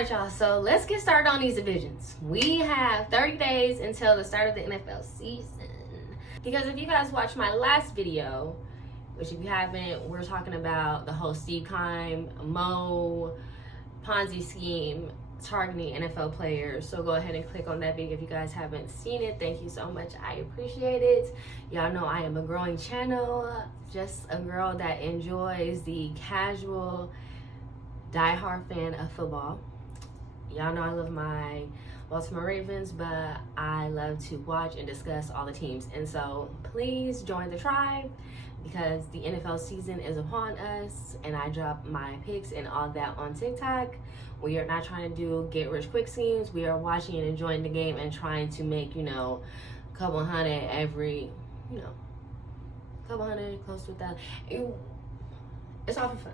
right, y'all, so let's get started on these divisions. We have 30 days until the start of the NFL season. Because if you guys watched my last video, which if you haven't, we're talking about the whole Steve Keim, Mo, Ponzi scheme targeting NFL players. So go ahead and click on that video if you guys haven't seen it. Thank you so much. I appreciate it. Y'all know I am a growing channel, just a girl that enjoys the casual, diehard fan of football. Y'all know I love my Baltimore Ravens, but I love to watch and discuss all the teams. And so please join the tribe because the NFL season is upon us and I drop my picks and all that on TikTok. We are not trying to do get rich quick schemes. We are watching and enjoying the game and trying to make, a couple hundred every, couple hundred, close to $1,000. It's all for fun.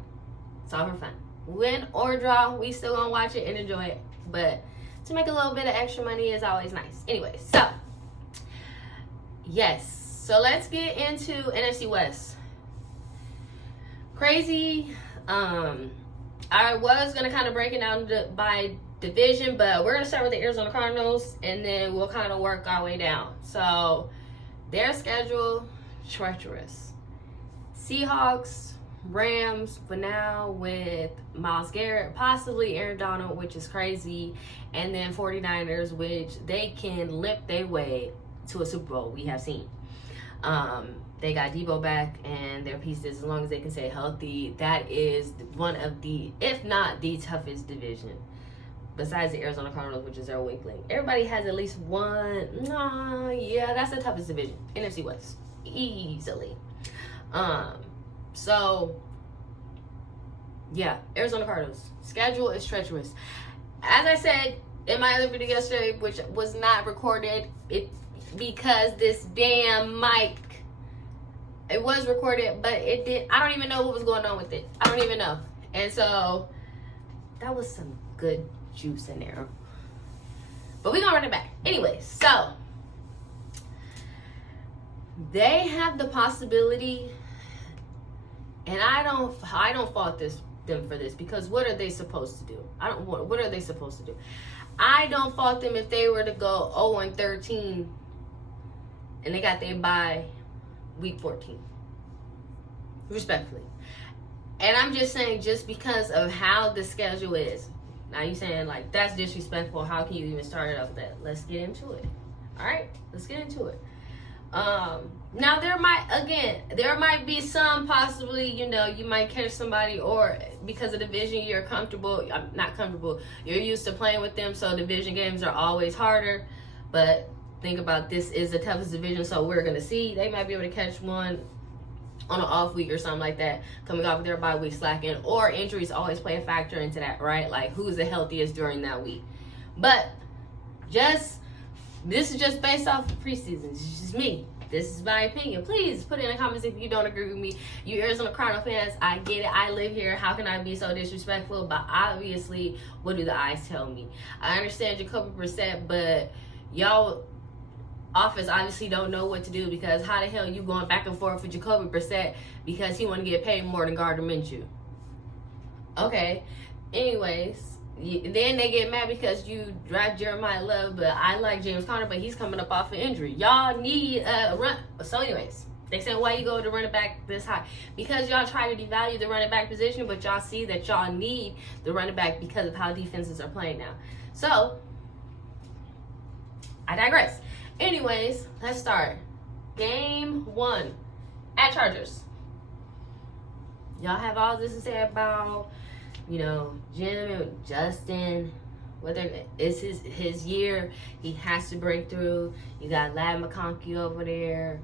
It's all for fun. Win or draw, we still gonna watch it and enjoy it, but to make a little bit of extra money is always nice. Anyway, so yes, so let's get into NFC West. Crazy. I was gonna kind of break it down by division, but we're gonna start with the Arizona Cardinals and then we'll kind of work our way down. So their schedule, treacherous. Seahawks, Rams, but now with Myles Garrett, possibly Aaron Donald, which is crazy, and then 49ers, which they can limp their way to a Super Bowl, we have seen. They got Debo back and their pieces, as long as they can stay healthy. That is one of the, if not the toughest division, besides the Arizona Cardinals, which is their weak link. Everybody has at least one. Yeah, that's the toughest division. NFC West, easily. So, yeah, Arizona Cardinals. Schedule is treacherous. As I said in my other video yesterday, which was not recorded, because this damn mic, it was recorded, but it did. I don't even know what was going on with it. I don't even know. And so, that was some good juice in there. But we're going to run it back. Anyway, so, they have the possibility. And I don't fault them for this, because what are they supposed to do? What are they supposed to do? I don't fault them if they were to go 0-13 and they got their bye week 14. Respectfully. And I'm just saying, just because of how the schedule is. Now you saying like that's disrespectful. How can you even start it off with that? Let's get into it. Alright? Let's get into it. Now there might be some possibly, you might catch somebody, or because of division you're comfortable, not comfortable, you're used to playing with them, so division games are always harder. But think about, this is the toughest division, so we're gonna see. They might be able to catch one on an off week or something like that, coming off their bye week slacking, or injuries always play a factor into that, right? Like who's the healthiest during that week. But this is just based off of preseason. It's just me. This is my opinion. Please put it in the comments if you don't agree with me. You Arizona Cardinal fans, I get it. I live here. How can I be so disrespectful? But obviously, what do the eyes tell me? I understand Jacoby Brissett, but y'all office obviously don't know what to do, because how the hell you going back and forth with Jacoby Brissett because he want to get paid more than Gardner Minshew? Okay. Anyways. Then they get mad because you draft Jeremiah Love, but I like James Conner, but he's coming up off an injury. Y'all need a run. So anyways, they said, why you go to running back this high? Because y'all try to devalue the running back position, but y'all see that y'all need the running back because of how defenses are playing now. So, I digress. Anyways, let's start. Game 1 at Chargers. Y'all have all this to say about, Jim and Justin, whether it's his year, he has to break through. You got Lad McConkey over there.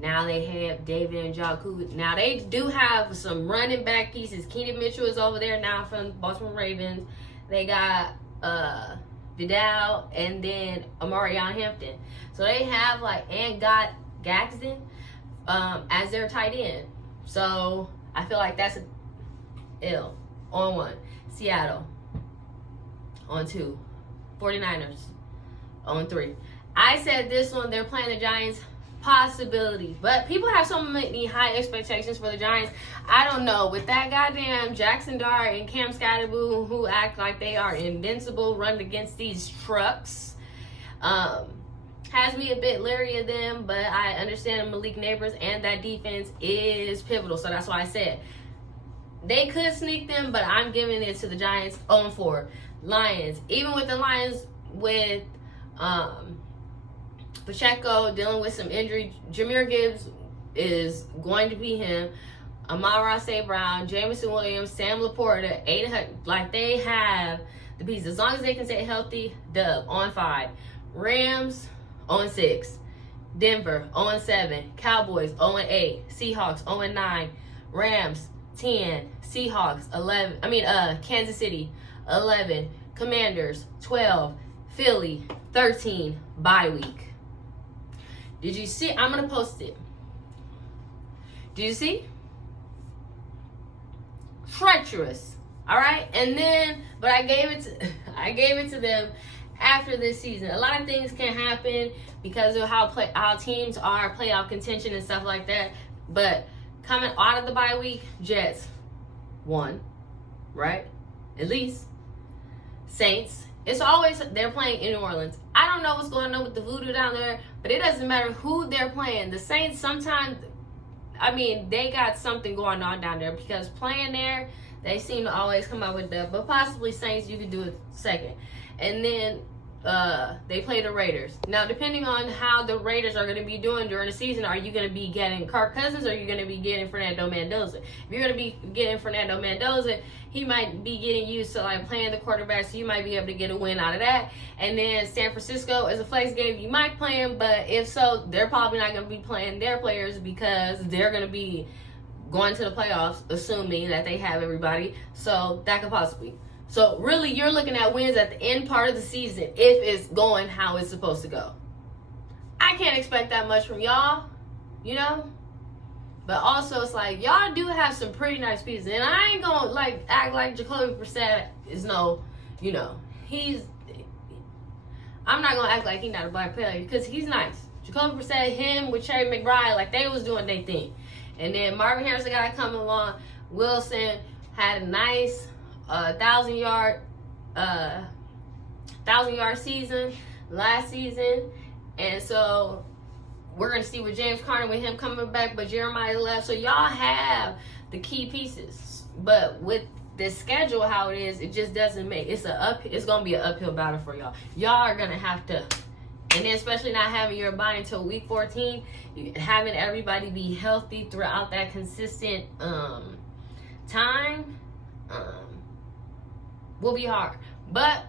Now they have David and Njoku. Now they do have some running back pieces. Keenan Mitchell is over there now from Baltimore Ravens. They got Vidal and then Amarion Hampton. So they have and got Gaxton as their tight end. So I feel like that's ill. On 1, Seattle. On 2, 49ers. On 3. I said this one, they're playing the Giants. possibility. But people have so many high expectations for the Giants. I don't know. With that goddamn Jackson Dart and Cam Scatterboo, who act like they are invincible, run against these trucks, has me a bit leery of them. But I understand Malik Neighbors and that defense is pivotal. So that's why I said they could sneak them, but I'm giving it to the Giants. 0-4. Lions. Even with the Lions with Pacheco dealing with some injury, Jahmyr Gibbs is going to be him. Amon-Ra St. Brown, Jameson Williams, Sam Laporta, 800. Like, they have the pieces. As long as they can stay healthy, dub on 5. Rams 0-6. Denver 0-7. Cowboys 0-8. Seahawks 0-9. Rams 10. Seahawks 11. Kansas City 11. Commanders 12. Philly 13. Bye week. Did you see? I'm gonna post it. Did you see? Treacherous. All right, and then, but I gave it to them after this season. A lot of things can happen because of how teams are, playoff contention and stuff like that. But coming out of the bye week, Jets 1, right? At least. Saints. It's always they're playing in New Orleans. I don't know what's going on with the voodoo down there, but it doesn't matter who they're playing. The Saints sometimes, they got something going on down there because playing there, they seem to always come out with that. But possibly Saints, you could do it second. And then they play the Raiders. Now, depending on how the Raiders are going to be doing during the season, are you going to be getting Kirk Cousins or are you going to be getting Fernando Mendoza? If you're going to be getting Fernando Mendoza, he might be getting used to like playing the quarterback, so you might be able to get a win out of that. And then San Francisco is a flex game. You might play him, but if so, they're probably not going to be playing their players because they're going to be going to the playoffs, assuming that they have everybody. So that could possibly. So really, you're looking at wins at the end part of the season if it's going how it's supposed to go. I can't expect that much from y'all, you know? But also, it's like, y'all do have some pretty nice pieces. And I ain't gonna, like, act like Jacoby Brissett is no, you know, I'm not gonna act like he's not a black player because he's nice. Jacoby Brissett, him with Cherry McBride, like, they was doing their thing. And then Marvin Harrison got to come along. Wilson had a nice 1,000-yard season last season. And so we're going to see with James Conner with him coming back, but Jeremiah left. So y'all have the key pieces. But with the schedule how it is, it just doesn't make it's going to be an uphill battle for y'all. Y'all are going to have to, and then especially not having your bye until week 14, having everybody be healthy throughout that consistent time will be hard. But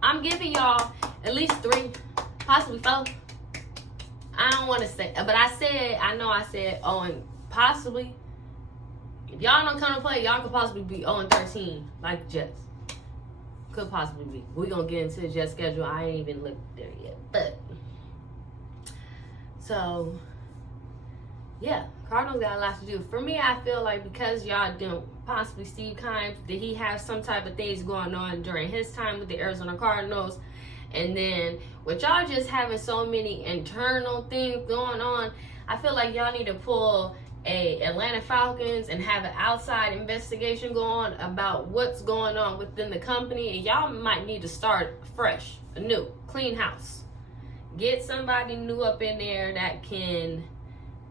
I'm giving y'all at least 3, possibly 4. I don't want to say, but I said, and possibly, if y'all don't come to play, y'all could possibly be 0-13, like the Jets. Could possibly be. We're going to get into the Jets schedule. I ain't even looked there yet. But, so, yeah, Cardinals got a lot to do. For me, I feel like because y'all don't, possibly Steve Keim, did he have some type of things going on during his time with the Arizona Cardinals? And then with y'all just having so many internal things going on, I feel like y'all need to pull a Atlanta Falcons and have an outside investigation go on about what's going on within the company. And y'all might need to start fresh, anew, clean house. Get somebody new up in there that can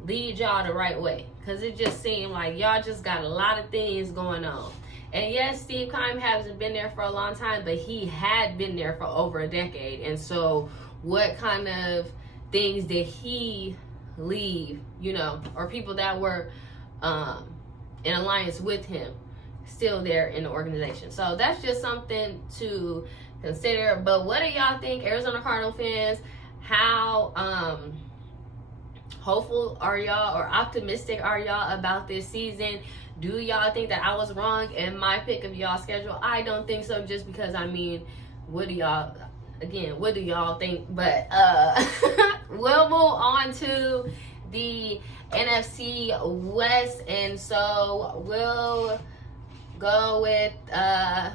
lead y'all the right way. Because it just seemed like y'all just got a lot of things going on. And yes, Steve Keim hasn't been there for a long time, but he had been there for over a decade. And so what kind of things did he leave, you know, or people that were in alliance with him still there in the organization? So that's just something to consider. But what do y'all think, Arizona Cardinal fans? How hopeful are y'all or optimistic are y'all about this season? Do y'all think that I was wrong in my pick of y'all schedule? I don't think so, just because, what do y'all think? But we'll move on to the NFC West, and so we'll go with I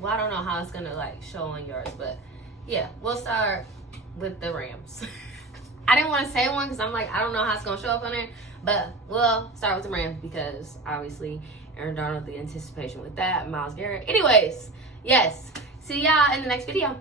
don't know how it's gonna like show on yours, but yeah, we'll start with the Rams. I didn't want to say one because I'm like, I don't know how it's going to show up on there. But we'll start with the Rams because obviously Aaron Donald, the anticipation with that, Myles Garrett. Anyways, yes. See y'all in the next video.